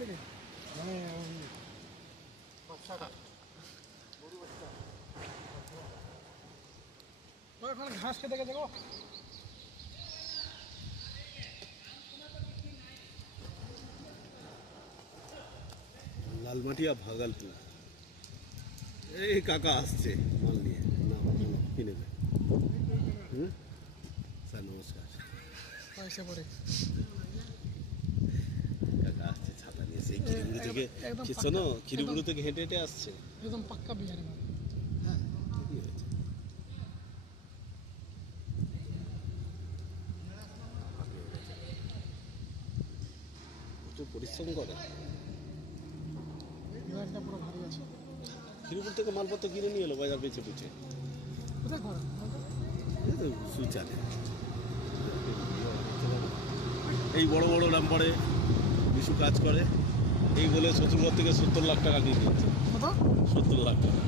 দিকে মানে ওখানে ঘাস খেতে গেছে গো। লালমাটিয়া ভাগালপুর। এই কাকা আসছে মাল নিয়ে, না কি নেবে? স্যার নমস্কার। পয়সা পড়ে কাকা আসছে ছাতা নিয়ে, সেই খিরিগুড়ি থেকে শোনো, খিরিগুড়ি থেকে হেঁটে হেঁটে আসছে। একদম পাক্কা বিহারি মাল। হ্যাঁ ঠিকই হয়েছে। প্রচুর পরিশ্রম করে। বিহারিটা পুরো ভারী আছে। খিরিপুর থেকে মালপত্র কিনে নিয়ে এলো বাজার বেছে বেছে। কোথায় ঘর? সুইচারে এই বড় বড় নাম্বারে বিশু কাজ করে, এই বলে শ্বশুরঘর থেকে 70 লাখ টাকা নিয়ে নিয়েছে। কত? 70 লাখ টাকা।